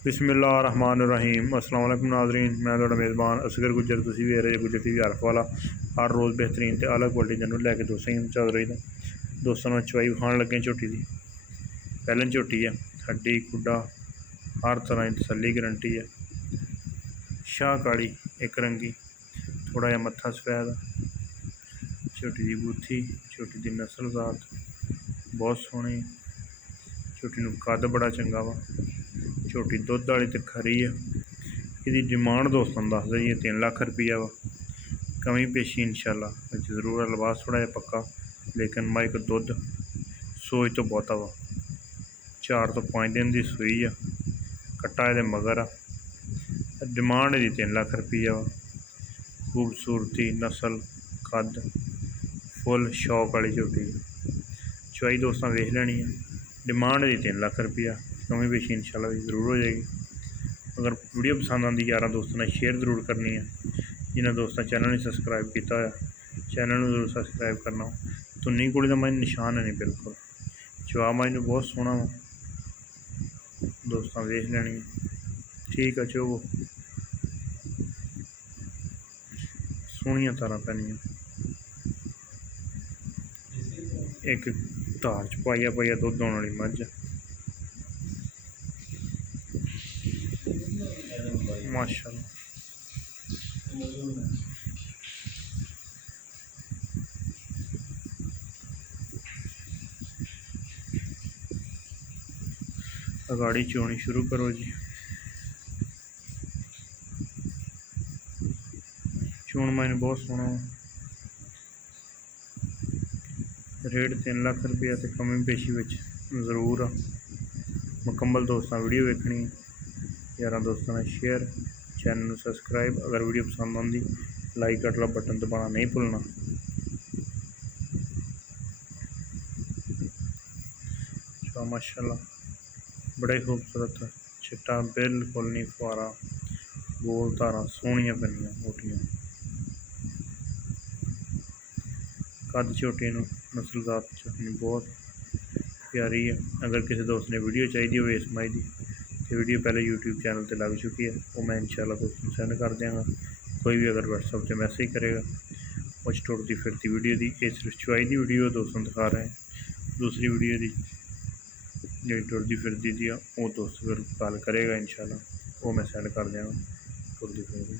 बिस्मिल्लाहिर्रहमानिर्रहीम। अस्सलाम वालेकुम नाज़रीन, मैं तुहाडा मेज़बान असगर गुज्जर। तुसीं वेख रहे गुज्जर टीवी हरफ वाला। हर रोज़ बेहतरीन ते आला क्वालिटी जानवर लैके दोस्तें चल रही था। दोस्तों में चवाई खान लगे झोटी की पैलन झोटी है, हड्डी खुडा हर तरह की तसली गारंटी है। शाह काली एक रंगी, थोड़ा जहा मत्था सफेद, झोटी की बूथी, झोटी की नस्ल जात बहुत सोहनी, झोटी नूं कद बड़ा चंगा वा, झोटी दुध वाली तो खरी है। इसकी डिमांड दोस्तों दस दईए 3 लाख रुपया वा। कमी पेशी इंशाल्लाह जरूर है। लिबास थोड़ा जहा पक्का, लेकिन माई को दुध सोच तो बहुता वा। 4 तो 5 दिन की सूई है, कट्टा ये मगर आ। डिमांड इसकी 3 लाख रुपया वा। खूबसूरती नस्ल कद फुल शौक वाली झोटी है। चवाई दोस्तों वेख लेनी है। डिमांड इसकी 3 लाख रुपया, कमी पेशी इंशाल्लाह जरूर हो जाएगी। अगर वीडियो पसंद आती यार दोस्तों ने शेयर जरूर करनी है। जिन्हें दोस्तों चैनल नहीं सबसक्राइब किया होया चैनल जरूर सबसक्राइब करना। धुन्नी कुड़ी का मैं निशान है नहीं बिल्कुल। चवा माई बहुत सोहना वा, दोस्तों वेख लेनी है। ठीक है चो सोहनिया तारा पैनिया, एक धार च पाइया पाइया दुध आने वाली मझ माशाअल्लाह। गाड़ी चोनी शुरू करो जी। चोन माइन बहुत सोहना वा। रेट 3 लाख रुपया तो कमी पेशी में जरूर आ। मुकम्मल दोस्तों वीडियो वेखनी यार दोस्तों ने शेयर, चैनल सबसक्राइब। अगर वीडियो पसंद आती लाइक वाला बटन दबाना नहीं भूलना। माशाल्लाह बड़ा ही खूबसूरत चिट्टा बिल्कुल नहीं फुआरा, गोल धारा सोहनिया पैनिया मोटिया। कद झोटी नस्ल जात बहुत प्यारी है। अगर किसी दोस्त ने वीडियो चाहिए हो इस माई की तो वीडियो पहले यूट्यूब चैनल पर लग चुकी है, वो मैं इंशाल्लाह दोस्तों सेंड कर देंगे। कोई भी अगर व्हाट्सएप से मैसेज करेगा कुछ टुरती फिरती वीडियो की ये सिर्फ चुवाई की वीडियो दोस्तों दिखा रहे हैं। दूसरी वीडियो की जी टुरती फिरती थी वो दोस्त फिर कॉल करेगा इंशाल्लाह, वो मैं सेंड कर देंगा टुरती फिरती।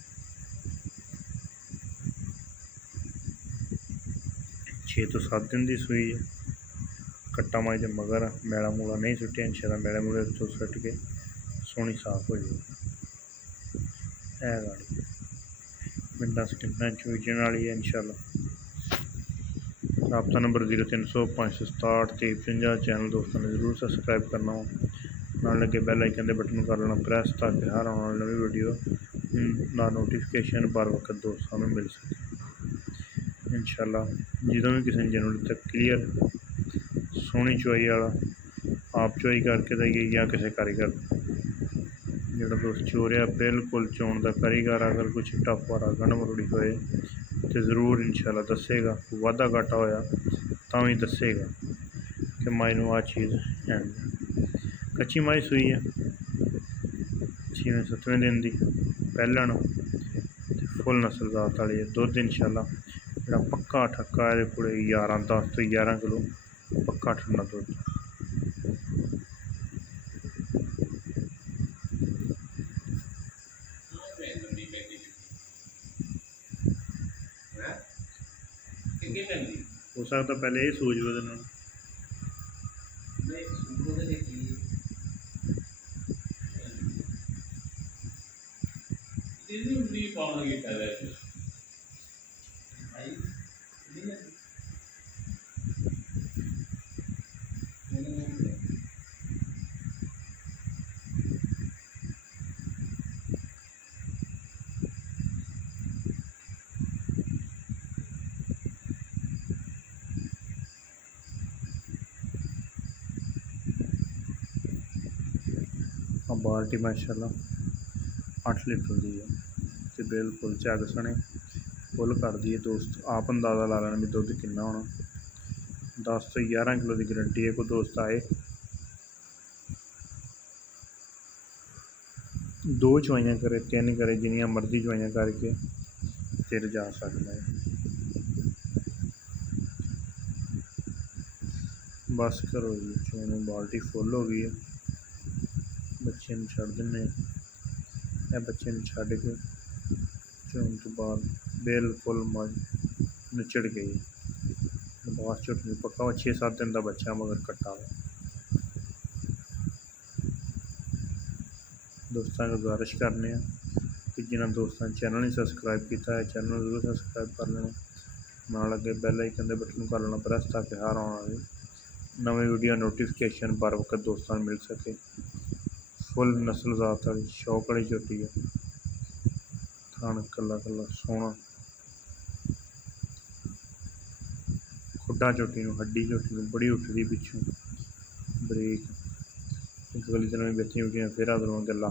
6 तो 7 दिन की सूई है, कट्टा माई के मगर मैला मूला नहीं सुटिया इंशाल्लाह, मैले मूले तो सुट के सोहनी साफ हो जाएगी। गाड़ी मिनटा सकिंटा चूजन वाली है इंशाल्लाह। रबता नंबर 0300 567 2350। चैनल दोस्तों ने जरूर सबसक्राइब करना हो, ना लगे बैल आइकन के बटन कर लेना प्रेस, ताकि हर आने वाली नवी वीडियो का नोटिफिकेशन बर वक्त दोस्तों में मिल सके इंशाल्लाह। जो भी किसी जनवरी तक क्लीयर सोहनी चुवाई वाला आप चुवाई करके देइए या किसी कारीगर जो दोस्त चोरिया बिल्कुल चोन का कारीगर अगर कुछ टफ वाला गंढ मरोड़ी होए तो जरूर इंशाल्लाह दसेगा। वाधा घाटा होया तो भी दसेगा कि माई नूं आ चीज़ है। कच्ची माई सूई है, 6वें 7वें दिन की पैलन फुल नस्ल जात वाली है। दुध इंशाल्लाह जो पक्का ठक्का है कोले 10 तो 11 किलो पक्का ठंडा दुध। हो सकता पहले ये सूझ बदलना बाल्टी माशाल्लाह 8 लीटर की है तो बिल्कुल झग सने फुल कर दी है दोस्त। आप अंदाज़ा ला लेना भी दुध किन्ना होना। 10 तो 11 किलो की गारंटी है। कोई दोस्त आए 2 ਚਵਾਈਆਂ ਕਰੇ 3 ਕਰੇ ਜਿੰਨੀਆਂ ਮਰਜ਼ੀ ਚਵਾਈਆਂ ਕਰਕੇ ਫਿਰ ਜਾ ਸਕਦਾ ਹੈ। ਬਸ ਕਰੋ ਜੀ, ਚੋਣ ਬਾਲਟੀ ਫੁੱਲ ਹੋ ਗਈ ਹੈ। ਬੱਚੇ ਨੂੰ ਛੱਡ ਦਿੰਦੇ ਹਾਂ। ਇਹ ਬੱਚੇ ਨੂੰ ਛੱਡ ਕੇ ਚੋਣ ਤੋਂ ਬਾਅਦ ਬਿਲਕੁਲ ਮੱਝ ਨੁੱਚੜ ਗਈ। ਬਾਸ ਝੋਟੀ ਪੱਕਾ 6-7 ਦਿਨ ਦਾ ਬੱਚਾ ਮਗਰ ਕੱਟਾ ਵਾ। ਦੋਸਤਾਂ ਨੂੰ ਗੁਜ਼ਾਰਿਸ਼ ਕਰਨੇ ਆ ਕਿ ਜਿਨ੍ਹਾਂ ਦੋਸਤਾਂ ਨੇ ਚੈਨਲ ਨਹੀਂ ਸਬਸਕ੍ਰਾਈਬ ਕੀਤਾ ਹੈ ਚੈਨਲ ਨੂੰ ਜ਼ਰੂਰ ਸਬਸਕ੍ਰਾਈਬ ਕਰ ਲੈਣਾ, ਨਾਲ ਅੱਗੇ ਬੈਲ ਆਈਕਨ ਦੇ ਬਟਨ ਨੂੰ ਕਰ ਲੈਣਾ ਪ੍ਰੈਸ ਤਾਂ ਕਿ ਹਰ ਆਉਣ ਵਾਲੀ ਨਵੀਂ ਵੀਡੀਓ ਨੋਟੀਫਿਕੇਸ਼ਨ बर वक्त ਦੋਸਤਾਂ ਨੂੰ ਮਿਲ ਸਕੇ। ਫੁੱਲ ਨਸਲ ਜ਼ਾਤ ਵਾਲੀ ਸ਼ੌਕ ਵਾਲੀ ਝੋਟੀ ਹੈ। ਥਣ ਕੱਲਾ ਕੱਲਾ ਸੋਹਣਾ, ਖੁੱਡਾ ਝੋਟੀ ਨੂੰ, ਹੱਡੀ ਝੋਟੀ ਨੂੰ ਬੜੀ ਉੱਠਦੀ ਪਿੱਛੋਂ ਬਰੀਕ। ਇੱਕ ਗਲੀ ਤੇ ਨਵੀਂ ਬੱਚੀਆਂ ਉੱਠੀਆਂ ਫਿਰ ਅਗਲੋਂ ਗੱਲਾਂ